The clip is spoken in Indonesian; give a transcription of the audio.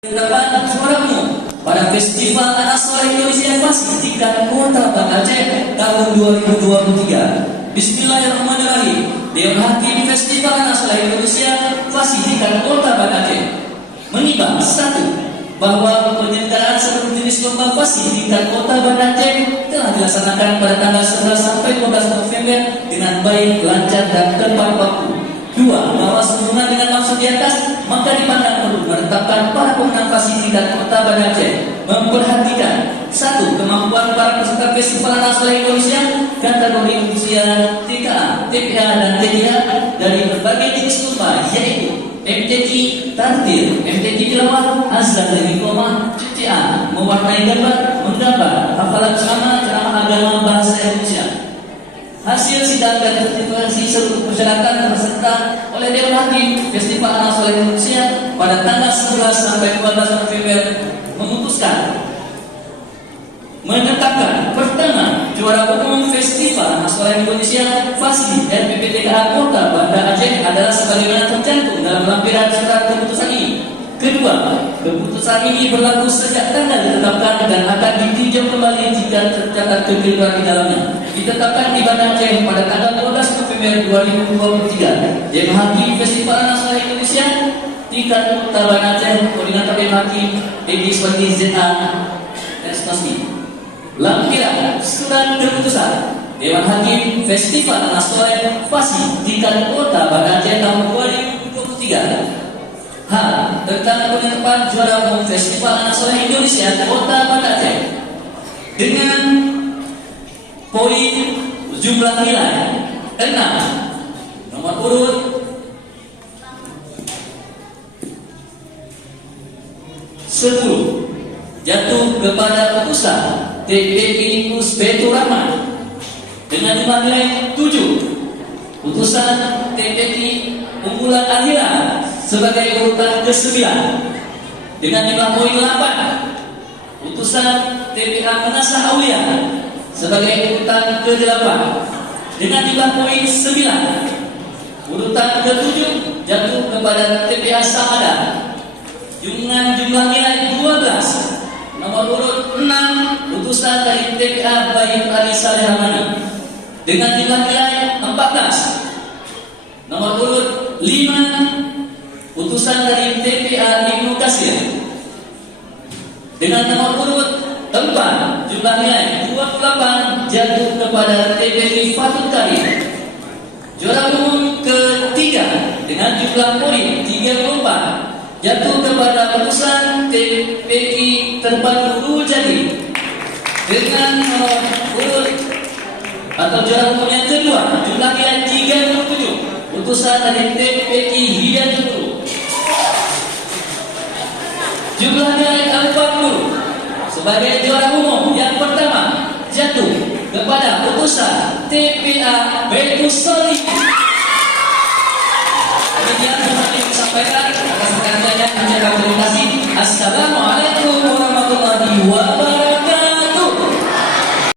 Dapat suaramu pada Festival Anak Soleh Indonesia Fasih tingkat Kota Banda Aceh tahun 2023. Bismillahirrahmanirrahim. Dewan Hakim Festival Anak Soleh Indonesia Fasih tingkat Kota Banda Aceh menimbang satu, bahwa penyelenggaraan seluruh jenis lomba fasih tingkat Kota Banda Aceh telah dilaksanakan pada tanggal 11 sampai 12 November dengan baik, lancar dan tepat waktu. Dua, bahwa sehubungan dengan maksud di atas, maka dipandang perlu menetapkan para pemenang fasih tingkat Kota Banda Aceh memperhatikan satu, kemampuan para peserta Festival Anak Soleh Indonesia kategori usia TKA, TPA dan TDA dari berbagai jenis lomba, yaitu MTQ Tartil, MTQ Tilawah, Azhar dan Iqomah, CTA mewarnai gambar, menggambar, hafalan ceramah agama bahasa Indonesia. Hasil sidang dan sertifikasi seluruh persyaratan peserta oleh Dewan Hakim Festival Anak Soleh Indonesia pada tanggal 11 sampai 12 November memutuskan menetapkan pertama, juara umum Festival Anak Soleh Indonesia Fasih RPPTKA Kota Banda Aceh adalah sebagaimana tercantum dalam lampiran surat keputusan ini. Kedua, keputusan ini berlaku sejak tanggal ditetapkan dan akan ditinjau kembali jika tercatat kekeliruan di dalamnya. Ditetapkan di Banda Aceh pada tanggal 12 November 2023. Dewan Hakim Festival Anak Soleh Indonesia tingkat Kota Banda Aceh, Koordinator Dewan Hakim Edi Swati ZA Resposti. Lampiran surat keputusan Dewan Hakim Festival Anak Soleh Fasih tingkat Kota Banda Aceh tahun 2023. H. Tentang penetapan juara umum Festival Anak Soleh Indonesia Kota Banda Aceh dengan poin jumlah nilai 6, nomor urut 10 jatuh kepada putusan TPI Musbetur Rahman dengan jumlah nilai 7. Putusan TPI Unggulan Akhira sebagai urutan ke-9 dengan jumlah poin 8. Putusan TPA Menasah Aulia sebagai urutan ke-8 dengan jumlah poin 9. Urutan ke-7 jatuh kepada TPA Samada dengan jumlah nilai 12. Nomor urut 6, putusan dari TPA Bayu Ali Saleh Hamani dengan jumlah nilai 14. Nomor urut 5, putusan dari TPA Ibnu Kasir dengan nomor urut 4, jumlah nilai 28 jatuh kepada TPI Fatul Karim. Juara umum ketiga dengan jumlah poin 34 jatuh kepada putusan TPI Terpadu Hulu Jadi dengan nomor urut atau juara umum yang kedua jumlah nilai 37. Putusan dari TPI Hidayatul Guru jumlah nilai 40 sebagai juara umum yang pertama jatuh kepada putusan TPA Baitus Solih. Demikian yang disampaikan atas rekan-rekan yang terima kasih. Assalamualaikum warahmatullahi wabarakatuh.